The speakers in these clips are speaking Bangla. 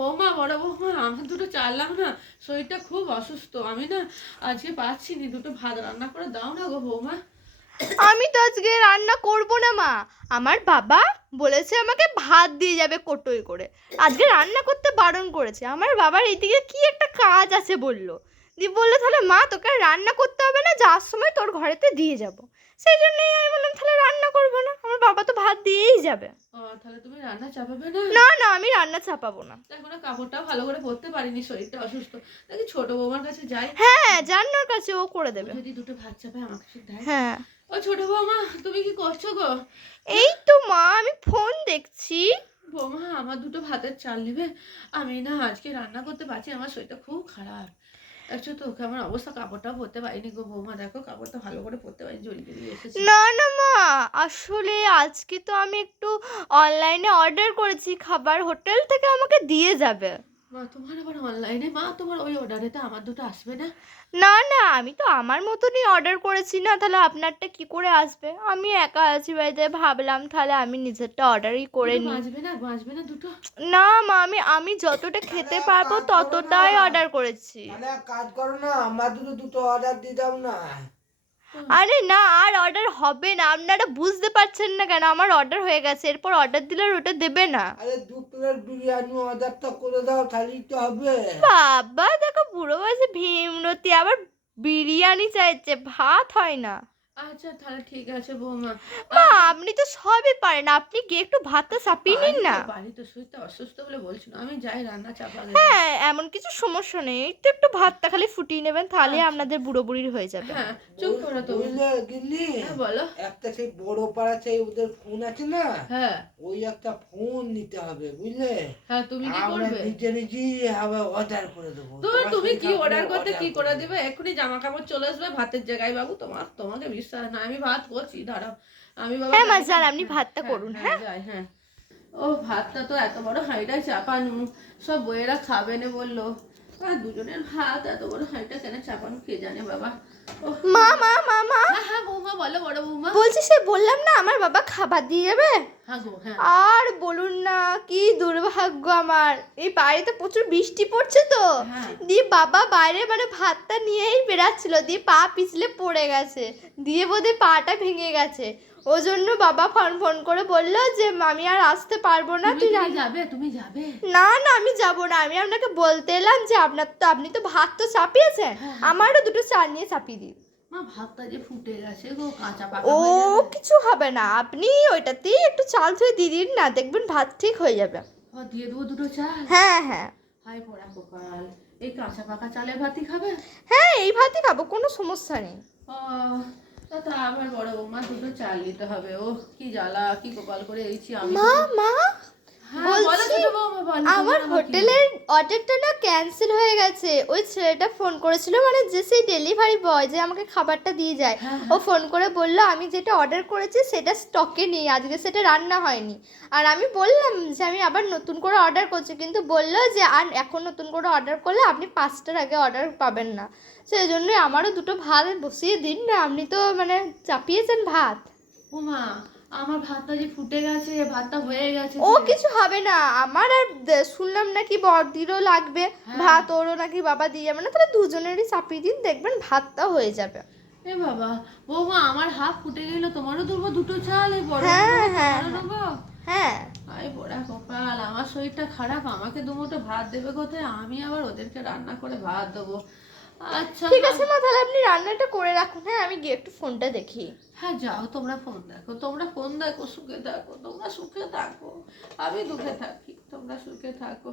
বৌমা, বড় বৌমা, আমার দুটো চাললাম না, শরীরটা খুব অসুস্থ। আমি না আজকে পাচ্ছি নি, দুটো ভাত রান্না করে দাও না গো বৌমা। আমি তো আজকে রান্না করব না মা। আমার বাবা বলেছে আমাকে ভাত দিয়ে যাবে কোটোই করে। আজকে রান্না করতে বারণ করেছে। আমার বাবার এইদিকে কি একটা কাজ আছে বললো। দিয়ে বললো তাহলে মা তোকে আর রান্না করতে হবে না, যাওয়ার সময় তোর ঘরেতে দিয়ে যাব। সেই জন্যই আমি বললাম তাহলে রান্না করবো না, আমার বাবা তো ভাত দিয়েই যাবে। তাহলে তুমি রান্না চাপাবে না? না না, আমি রান্না চাপাবো না। দেখো না, কাপড়টাও ভালো করে পরতে পারিনি, শরীরটা অসুস্থ। দেখি ছোট বৌমার কাছে যাই, হ্যাঁ, জান্নার কাছে ও করে দেবে। যদি দুটো ভাত চাপায় আমাকে সে দেয়। হ্যাঁ। ও ছোট বৌমা, তুমি কি করছো গো? এই তো মা, আমি ফোন দেখছি। বৌমা, আমার দুটো ভাতের চাল নেবে? আমি না আজকে রান্না করতে পারছি, আমার শরীরটা খুব খারাপ। দেখছো তো কেমন অবস্থা, কাপড়টাও পরতে পারিনি গো বৌমা। দেখো কাপড়টা ভালো করে পরতে পারিনি, জড়িয়ে এসেছে। না না মা, আসলে আজকে তো আমি একটু অনলাইনে অর্ডার করেছি খাবার, হোটেল থেকে আমাকে দিয়ে যাবে। মা, তোমার আবার অনলাইনে? মা, তোমার ওই অর্ডারে তো আমার দুটো আসবে না? না না, আমি তো আমার মতনই অর্ডার করেছি না, তাহলে আপনারটা কি করে আসবে? আমি একা আছি বাড়িতে, ভাবলাম তাহলে আমি নিজেরটা অর্ডারই করে দুটো নিই। বাঁচবে না? বাঁচবে না দুটো? না মা, আমি যতটা খেতে পারবো ততটাই অর্ডার করেছি। তাহলে এক কাজ করো না, আমার দুটো অর্ডার দিয়ে দাও না। আরে না, আর অর্ডার হবে না। আপনারা বুঝতে পারছেন না কেন? আমার অর্ডার হয়ে গেছে, এরপর অর্ডার দিলে আর ওটা দেবে না। আরে 2 প্লেট বিরিয়ানি অর্ডারটা করে দাও, তাহলেই তো হবে। বাবা দেখো, বুড়ো বয়সে ভীমরতি, আবার বিরিয়ানি চাইছে, ভাত হয় না। আচ্ছা তাহলে ঠিক আছে বৌমা। মা আপনি তো সবই পারেন, আপনি গিয়ে একটু ভাতটা চাপিয়ে নিন না। বাড়ি তো শরীরটা অসুস্থ বলে বলছিল, আমি যাই রান্না চাপা দেবো। হ্যাঁ, এমন কিছু সমস্যা নেই, একটু একটু ভাতটা খালি ফুটিয়ে নেবেন, তাহলে আপনাদের বুড়ো বুড়ির হয়ে যাবে। হ্যাঁ, চুপ করো তুমি। বুঝলে গিন্নি, হ্যাঁ বলো। একটা সেই বড় পাড়া সেই ওদের ফোন আছে না, হ্যাঁ ওই একটা ফোন নিতে হবে বুঝলে। হ্যাঁ, তুমি কি আমরা করবে? নিজেই আবার অর্ডার করে দেবো। তুমি কি অর্ডার করতে কি করে দেবো। দিবে? এক্ষুনি জামা কাপড় চলে আসবে ভাতের জায়গায়। বাবু, তোমাকে বিশ্বাস না, আমি ভাত করছি, দাঁড়াও। আমি বাবা হ্যাঁ মা যাই। যান, আপনি হ্যাঁ, ভাতটা হ্যাঁ, করুন। হ্যাঁ, হ্যাঁ যাই, হ্যাঁ। ও ভাতটা তো এত বড় হাঁড়িটায় চাপানো, সব বইয়েরা খাবে না বললো। আর দুজনের ভাত এত বড় হাঁড়িটা কেন চাপানো কে জানে বাবা। ও মা মা মা মা, হ্যাঁ হ্যাঁ বৌমা, বলো বড় বৌমা। বলছি সে বললাম না আমার বাবা খাবার দিয়ে যাবে। হ্যাঁ গো, হ্যাঁ। আর বলুন না, কি দুর্ভাগ্য আমার, এই বাড়িতে প্রচুর বৃষ্টি পড়ছে তো। হ্যাঁ। দিয়ে বাবা বাইরে মানে ভাতটা নিয়েই বেরাচ্ছিল, দিয়ে পা পিছলে পড়ে গেছে, দিয়ে বোধহয় পাটা ভেঙে গেছে। ওই জন্য বাবা ফোন ফোন করে বললো যে আমি আর আসতে পারবো না, তুই যাবে, তুমি যাবে? না না, আমি যাব না। আমি আপনাকে বলতে এলাম যে আপনি তো ভাত তো চাপিয়েছেন, আমারও দুটো চাল নিয়ে চাপিয়ে দিন। মা, ভাতটা যে ফুটে গেছে গো, কাঁচা পাকা ও হয়ে যাবে। কিছু হবে না, আপনি ওইটাতেই একটু চাল ধুয়ে দিয়ে দিন না, দেখবেন ভাত ঠিক হয়ে যাবে। দিয়ে দেবো দুটো চাল? হ্যাঁ হ্যাঁ হাই পড়া কপাল, এই কাঁচা পাকা চালের ভাতই খাবে? হ্যাঁ, এই ভাতই খাবো, কোনো সমস্যা নেই। ও, তা আবার বড় বৌমা দুটো চাল নিতে হবে। ও কি জ্বালা, কি কপাল করে এইছি আমি। মা মা, হ্যাঁ বলো ছোট বৌমা, বলো। আমার হোটেলের অর্ডারটা না ক্যান্সেল হয়ে গেছে। ওই ছেলেটা ফোন করেছিল, মানে যে সেই ডেলিভারি বয় যে আমাকে খাবারটা দিয়ে যায়, ও ফোন করে বললো আমি যেটা অর্ডার করেছি সেটা স্টকে নেই, আজকে সেটা রান্না হয়নি। আর আমি বললাম যে আমি আবার নতুন করে অর্ডার করছি, কিন্তু বললো যে আর এখন নতুন করে অর্ডার করলে আপনি 5টার আগে অর্ডার পাবেন না। সেই জন্যই আমারও দুটো ভাত বসিয়ে দিন না, আপনি তো মানে চাপিয়েছেন ভাত। ও মা, আমার ভাতটা যে ফুটে গেছে, ভাতটা হয়ে গেছে। ও কিছু হবে না, আমার আর শুনলাম নাকি বড়দিরও লাগবে ভাত, ওরও নাকি বাবা দিয়ে যাবে না, তাহলে দুজনেরই চাপিয়ে দিন, দেখবেন ভাতটা হয়ে যাবে। এ বাবা, বৌমা আমার হাফ ফুটে গেল, তোমারও দেবো দুটো চাল? এই বড় হ্যাঁ হ্যাঁ দেবো? হ্যাঁ। আই পোড়া কপাল, আমার শরীরটা খারাপ, আমাকে দুমুঠো ভাত দেবে কোথায়? আমি আবার ওদেরকে রান্না করে ভাত দেবো? আচ্ছা ঠিক আছে মা, তাহলে আপনি রান্নাটা করে রাখুন। হ্যাঁ, আমি গিয়ে একটু ফোনটা দেখি। হ্যাঁ যাও, তোমরা ফোন দেখো, সুখে থাকো, তোমরা সুখে থাকো, আমি দুঃখে থাকি, তোমরা সুখে থাকো।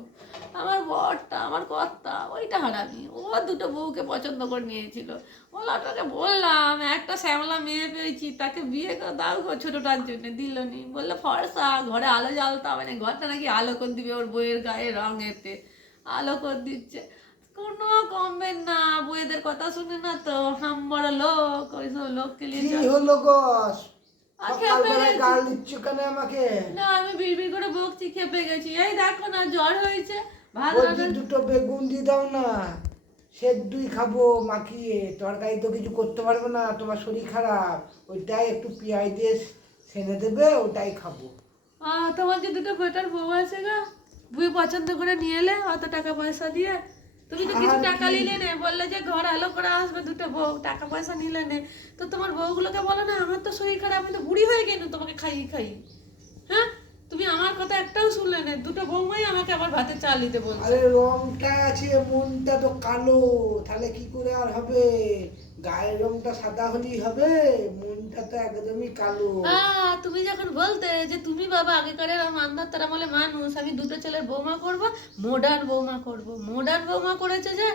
আমার বরটা, আমার কর্তা, ওইটা হারামি, ও দুটো বউকে পছন্দ করে নিয়েছিল। ওলাটাকে বললাম একটা শ্যামলা মেয়ে পেয়েছি, তাকে বিয়ে করে দাও গো ছোটটার জন্য, দিল নি। বললো ফর্সা, ঘরে আলো জ্বালতে হবে না, ঘরটা নাকি আলো করে দিবে ওর বইয়ের গায়ে রঙেতে, আলো করে দিচ্ছে। কোনো কমবেন না, বইয়েদের কথা শুনে না তো, হাম বড় লোক, ওইসব লোককে কি নিয়ে হলো গো, খেপে সকালবেলায় গেছি। গাল দিচ্ছ কেন আমাকে? না, আমি বিড়বিড় করে বকছি, খেপে গেছি। এই দেখো না, জ্বর হয়েছে। ভাত বলছি রান্না। দুটো বেগুন দিয়ে দাও না, সেদ্ধই খাবো মাখিয়ে, তরকারি তো কিছু করতে পারবো না, তোমার শরীর খারাপ। ওইটাই একটু পেঁয়াজ দিয়ে সেনে দেবে, ওটাই খাবো। তোমার যে দুটো বেটার বউ আছে গা, বুঝে পছন্দ করে নিয়ে এলে অত টাকা পয়সা দিয়ে। তুমি তো কিছু আর টাকা কি? নিলে নে, বললে যে ঘর আলো করে আসবে দুটো বউ, টাকা পয়সা নিলে নে। তো তোমার বউগুলোকে বলো না আমার তো শরীর খারাপ, আমি তো বুড়ি হয়ে গেল তোমাকে খাইয়ে খাইয়ে। হ্যাঁ, তুমি আমার কথা একটাও শুনলে না, দুটো বৌমাই আমাকে আবার ভাতে চাল দিতে বলছে। আরে রংটা আছে, মনটা তো কালো, তাহলে কি করে আর হবে? গায়ের রংটা সাদা হলেই হবে, মনটা তো একদমই কালো। তুমি যখন বলতে যে তুমি বাবা আগেকারের মান্ধাতার আমলে মানুষ, আমি দুটো ছেলের বৌমা করব, মডার্ন বৌমা করব, মডার্ন বৌমা করেছে যে,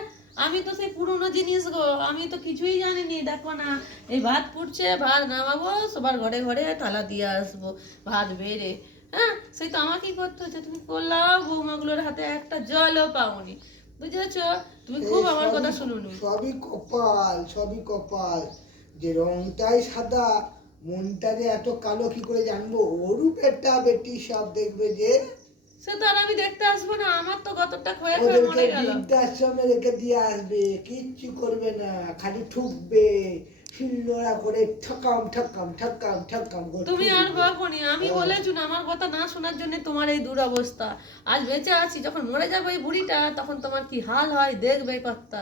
আমি তো সেই পুরনো জিনিস গো, আমি তো কিছুই জানিনি। দেখো না, এই ভাত ফুটছে, ভাত নামাবো, সবার ঘরে ঘরে থালা দিয়ে আসবো ভাত বেড়ে। হ্যাঁ, সেই তো আমাকেই করতে হচ্ছে। তুমি করলাও বৌমাগুলোর হাতে একটা জলও পাওনি, বুঝেছো? তুমি খুব আমার কথা শুনুনি। সবই কপাল, সবই কপাল। যে রংটাই সাদা, মনটা যে এত কালো কি করে জানবো? ওরু বেটা বেটি সব দেখবে যে, সে তো আর আমি দেখতে আসবো না, আমার তো গতটা ক্ষয়ে ক্ষয়ে ওদেরকে মরে গেল। বৃদ্ধাশ্রমে রেখে দিয়ে আসবে, কিচ্ছু করবে না, খালি ঠুকবে, শিলনোড়া করে ঠকাম ঠকাম ঠকাম ঠকাম করে তুমি আর ঠুকবে। বকনি, আমি বলেছি না, আমার কথা না শোনার জন্য তোমার এই দুরবস্থা। আজ বেঁচে আছি, যখন মরে যাবে এই বুড়িটা, তখন তোমার কি হাল হয় দেখবে কর্তা।